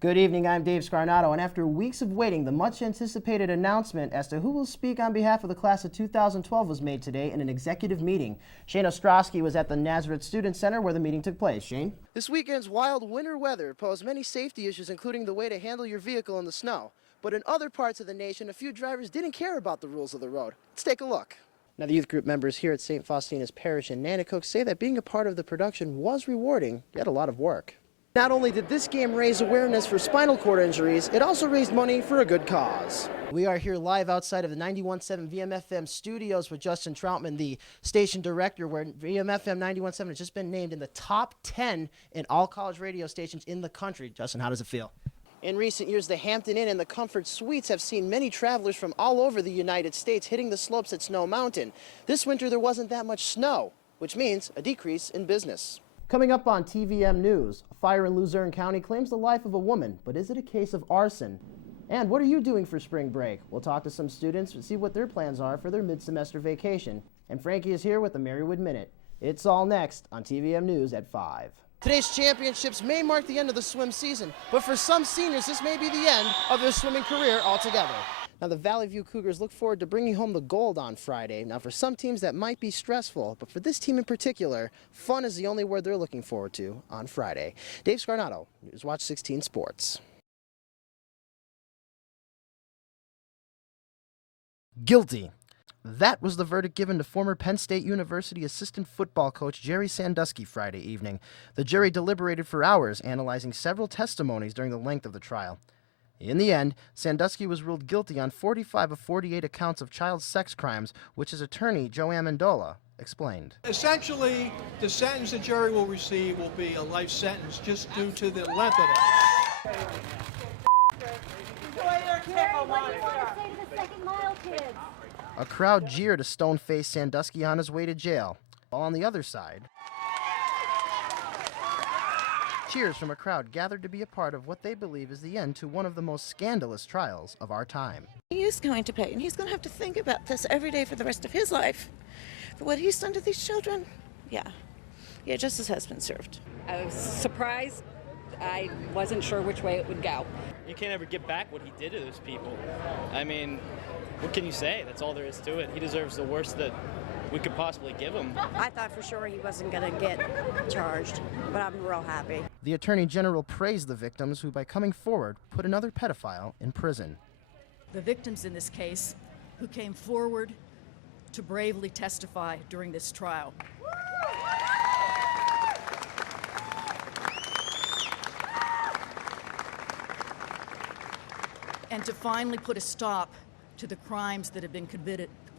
Good evening, I'm Dave Scarnato, and after weeks of waiting, the much-anticipated announcement as to who will speak on behalf of the class of 2012 was made today in an executive meeting. Shane Ostrowski was at the Nazareth Student Center where the meeting took place. Shane? This weekend's wild winter weather posed many safety issues, including the way to handle your vehicle in the snow. But in other parts of the nation, a few drivers didn't care about the rules of the road. Let's take a look. Now, the youth group members here at St. Faustina's Parish in Nanticoke say that being a part of the production was rewarding, yet a lot of work. Not only did this game raise awareness for spinal cord injuries, it also raised money for a good cause. We are here live outside of the 91.7 VMFM studios with Justin Troutman, the station director, where VMFM 91.7 has just been named in the top 10 in all college radio stations in the country. Justin, how does it feel? In recent years, the Hampton Inn and the Comfort Suites have seen many travelers from all over the United States hitting the slopes at Snow Mountain. This winter, there wasn't that much snow, which means a decrease in business. Coming up on TVM News, a fire in Luzerne County claims the life of a woman, but is it a case of arson? And what are you doing for spring break? We'll talk to some students to see what their plans are for their mid-semester vacation. And Frankie is here with the Marywood Minute. It's all next on TVM News at 5. Today's championships may mark the end of the swim season, but for some seniors, this may be the end of their swimming career altogether. Now, the Valley View Cougars look forward to bringing home the gold on Friday. Now, for some teams, that might be stressful, but for this team in particular, fun is the only word they're looking forward to on Friday. Dave Scarnato, Newswatch 16 Sports. Guilty. That was the verdict given to former Penn State University assistant football coach Jerry Sandusky Friday evening. The jury deliberated for hours, analyzing several testimonies during the length of the trial. In the end, Sandusky was ruled guilty on 45 of 48 accounts of child sex crimes, which his attorney, Joe Amendola, explained. Essentially, the sentence the jury will receive will be a life sentence just due to the length of it. A crowd jeered a stone-faced Sandusky on his way to jail, while on the other side, cheers from a crowd gathered to be a part of what they believe is the end to one of the most scandalous trials of our time. He is going to pay, and he's going to have to think about this every day for the rest of his life. For what he's done to these children, yeah, justice has been served. I was surprised. I wasn't sure which way it would go. You can't ever get back what he did to those people. I mean, what can you say? That's all there is to it. He deserves the worst that we could possibly give him. I thought for sure he wasn't going to get charged, but I'm real happy. The Attorney General praised the victims who, by coming forward, put another pedophile in prison. The victims in this case who came forward to bravely testify during this trial. And to finally put a stop to the crimes that have been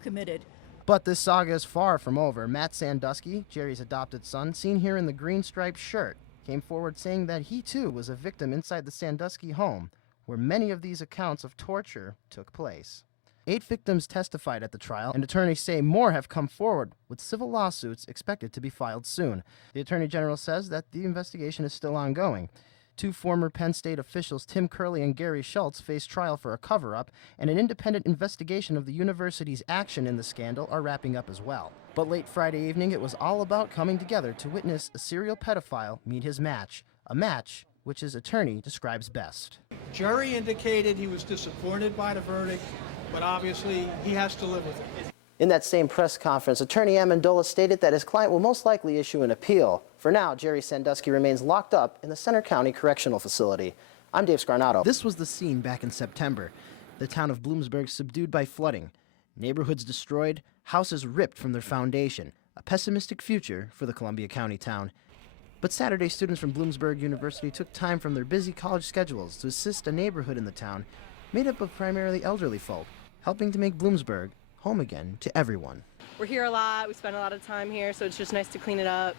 committed. But this saga is far from over. Matt Sandusky, Jerry's adopted son, seen here in the green striped shirt, came forward saying that he too was a victim inside the Sandusky home, where many of these accounts of torture took place. 8 victims testified at the trial, and attorneys say more have come forward, with civil lawsuits expected to be filed soon. The Attorney General says that the investigation is still ongoing. 2 former Penn State officials, Tim Curley and Gary Schultz, face trial for a cover-up, and an independent investigation of the university's action in the scandal are wrapping up as well. But late Friday evening, it was all about coming together to witness a serial pedophile meet his match, a match which his attorney describes best. The jury indicated he was disappointed by the verdict, but obviously he has to live with it. In that same press conference, Attorney Amendola stated that his client will most likely issue an appeal. For now, Jerry Sandusky remains locked up in the Center County Correctional Facility. I'm Dave Scarnato. This was the scene back in September. The town of Bloomsburg subdued by flooding. Neighborhoods destroyed, houses ripped from their foundation. A pessimistic future for the Columbia County town. But Saturday, students from Bloomsburg University took time from their busy college schedules to assist a neighborhood in the town made up of primarily elderly folk, helping to make Bloomsburg home again to everyone. We're here a lot, we spend a lot of time here, so it's just nice to clean it up.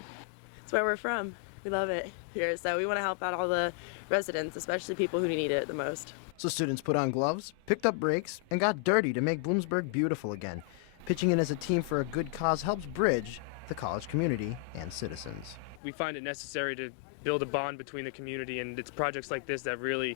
It's where we're from. We love it here, so we want to help out all the residents, especially people who need it the most. So students put on gloves, picked up brakes, and got dirty to make Bloomsburg beautiful again. Pitching in as a team for a good cause helps bridge the college community and citizens. We find it necessary to build a bond between the community, and it's projects like this that really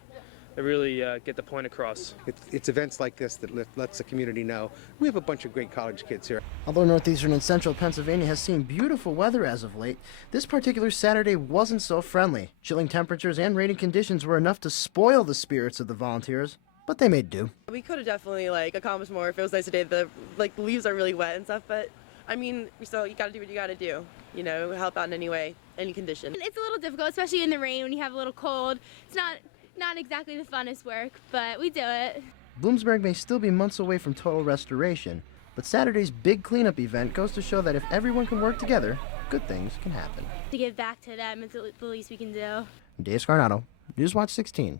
really get the point across. It's events like this that lets the community know we have a bunch of great college kids here. Although northeastern and central Pennsylvania has seen beautiful weather as of late, this particular Saturday wasn't so friendly. Chilling temperatures and raining conditions were enough to spoil the spirits of the volunteers, but they made do. We could have definitely accomplished more if it was nice today. The leaves are really wet and stuff, but I mean, so you gotta do what you gotta do. You know, help out in any way, any condition. It's a little difficult, especially in the rain when you have a little cold. It's not exactly the funnest work, but we do it. Bloomsburg may still be months away from total restoration, but Saturday's big cleanup event goes to show that if everyone can work together, good things can happen. To give back to them is the least we can do. Dave Scarnato, Newswatch 16,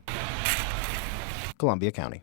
Columbia County.